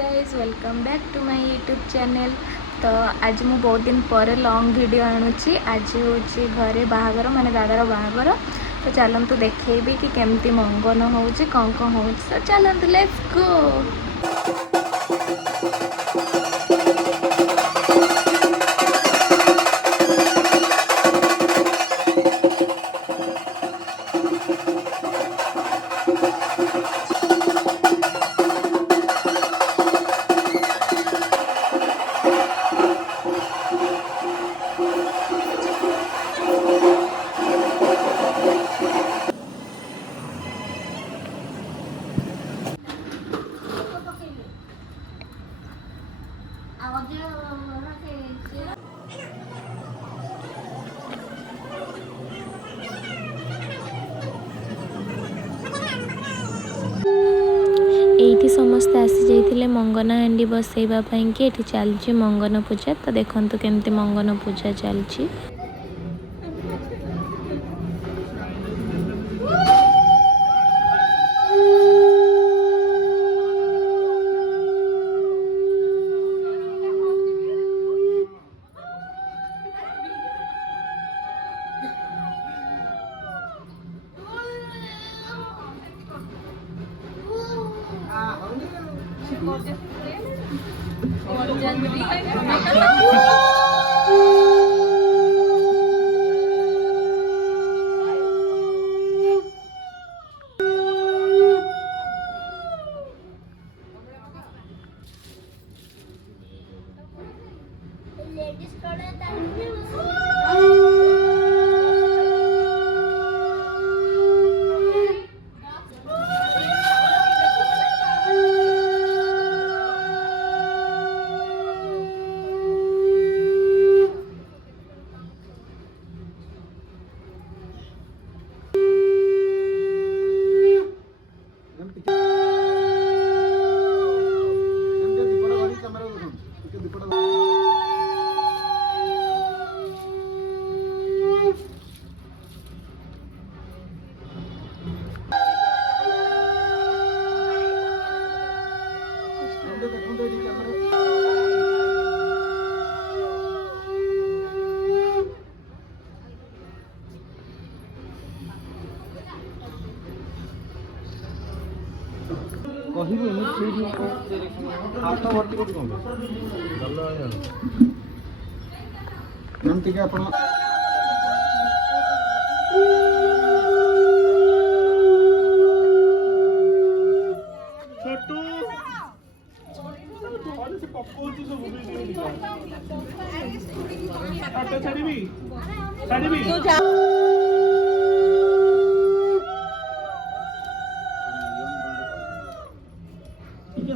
Guys welcome back to my YouTube channel. तो आज मु बहुत दिन पर लॉन्ग वीडियो आणुची। आज हूँ घरे बाहागर माने दादार बाहागर। तो चलतु देखेबी कि केमती मंगन होउची कौन कौन होउची। तो चलतु लेट्स गो। एठी समस्त आसी जाइथिले मंगन हांडी बसैबा पई कि एठी चलची मंगन पूजा। तो देखंतु केमती मंगन पूजा चलची।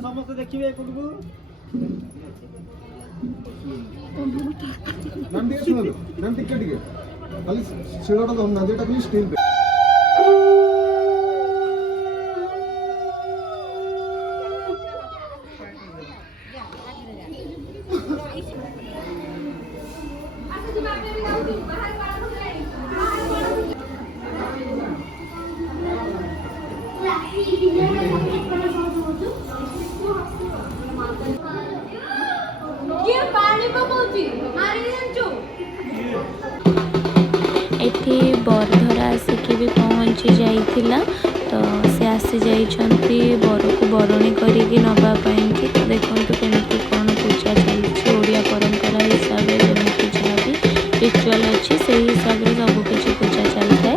समस्त देखिए शिड़ा नदी स्टील एठी बरधरा आसिकी भी पहुँची जाइथिला। तो से आसी जाइछंती बर को बरणी करिकी नबा पई कि। तो देखंतु केमती कोन पूजा चलछि। ओडिया परंपरा हिसाब रे जेमती जहाँ भी रिचुअल अछि से हिसाब रे सब किछि पूजा चलଥାଏ।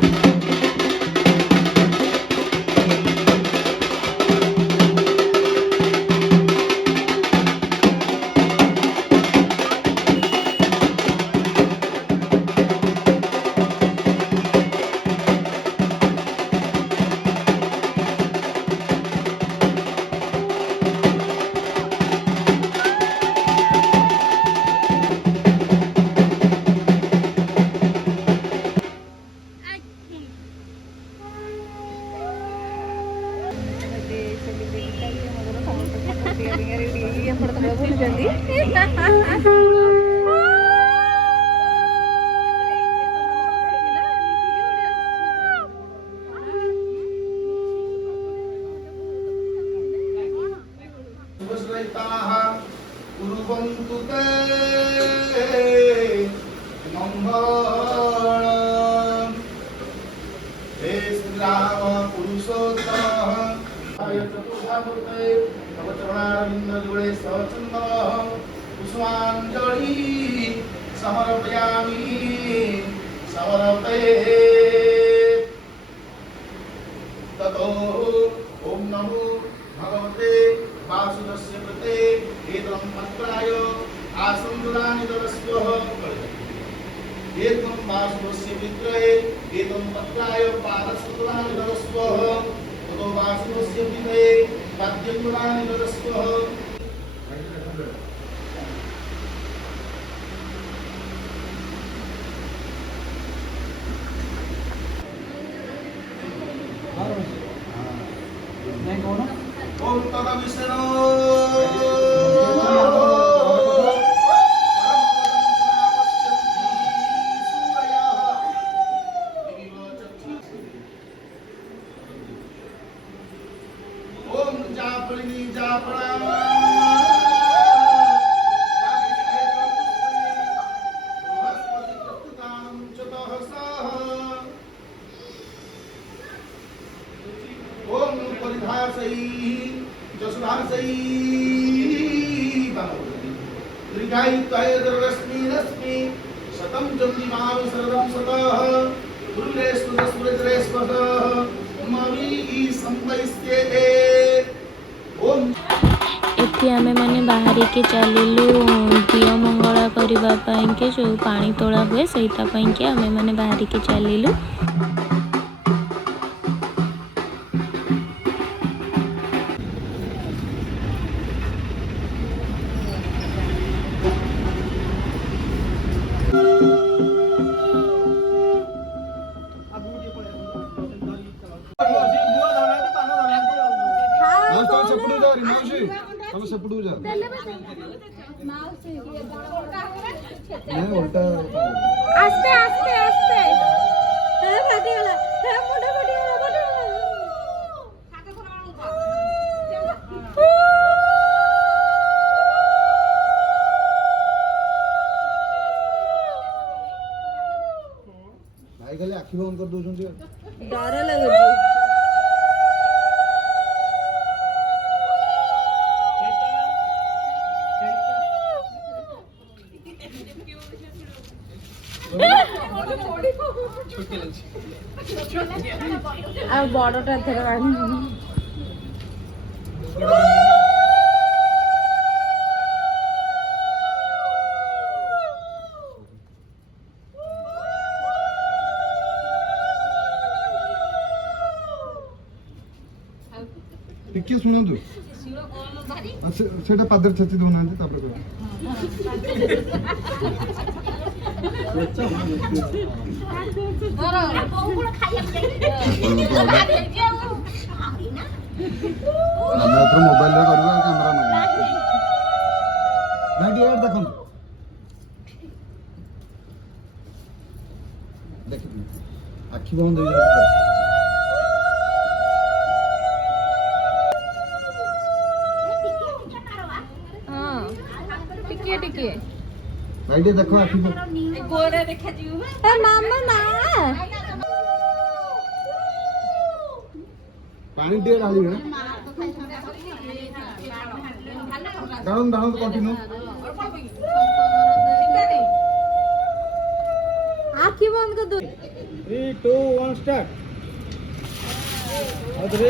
सहिताः कुर्वन्तु ते मङ्गलम्। हे श्रीराम पुरुषोत्तम चतुर्धामूर्ते तव चरणारविन्दयुगले सचन्दः पुष्पाञ्जलि समर्पयामि समर्पये। ततो ॐ नमो भगवते वासुदेवस्य कृते एतं पत्राय आसन्दुरानि ददस्वः। एतं वासुदेवस्य विग्रहे एतं पत्राय पादसन्दुरानि ददस्वः। ततो वासुदेवस्य विग्रहे पाद्यन्दुरानि ददस्वः। ओम तदविष्णु ओम जापलिनी जापड़ा ओम परिधासई जसुधासई दीर्घायु त्वयदरश्मि रश्मि शतं जन्मिमामि शरदं सतः दुर्लेश्वरस्वरजरेश्वरः मवी संवैस्ये। ओम एठी आमे माने बाहरी के चलिलु दियो मंगला करबा पई के जो पानी तोड़ा हुए सहीता पई के आमे माने बाहरी के चलिलु। सेपटू जा नहीं उल्टा आस्ते आस्ते आस्ते फाटी गला मुंडा फाटी गला भाई खाली आखि बंद कर दोछंती डर लागुची। আর বড়টা ধরে রাখি टिके सुनंतु सेटा पादर छाती दोनांती तापर कर मोबाइल कैमेरा देखो देख आखि बंद टिके टिके भाई देखो आखि गोरे देखा जीव ए मामा ना पानी टे डाली है डाउन डाउन तो कंटिन्यू आँखें बंद कर दो 3 2 1 स्टार्ट अदरे